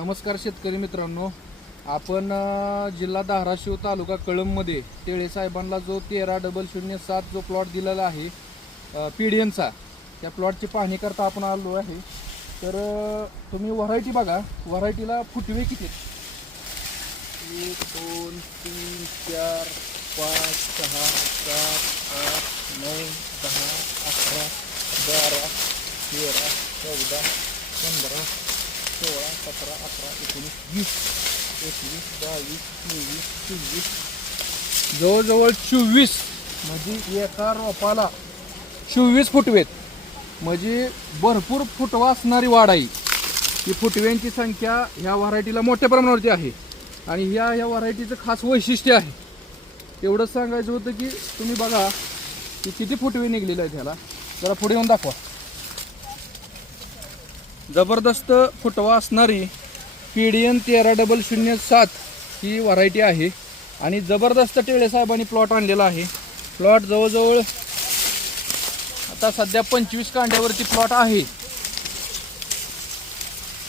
नमस्कार शेतकरी मित्रांनो, आपण जिल्हा धाराशिव तालुका कळंबमध्ये टेळे साहेबांना जो 13,007 जो प्लॉट दिलेला आहे पीडीएनचा, त्या प्लॉटची पाहणी करता आपण आलो आहे. तर तुम्ही व्हरायटी बघा, व्हरायटीला फुटवे किती आहेत? 1 2 3 4 5 6 7 8 9 10 11 12 13 14 15 16 17 18 19 20 21 22 23 24 जवळजवळ 24 म्हणजे एका रोपाला 24 फुटवेत. म्हणजे भरपूर फुटवा असणारी वाढ आहे. ही फुटव्यांची संख्या ह्या व्हरायटीला मोठ्या प्रमाणावरती आहे आणि ह्या व्हरायटीचं खास वैशिष्ट्य आहे. एवढंच सांगायचं होतं की तुम्ही बघा की किती फुटवे निघलेले आहेत. ह्याला जरा पुढे येऊन दाखवा. जबरदस्त फुटवा असणारी पीडीएन 13,007 ही व्हरायटी आहे आणि जबरदस्त टेळे साहेबांनी प्लॉट आणलेला आहे. प्लॉट जवळजवळ आता सध्या 25 कांड्यावरती प्लॉट आहे.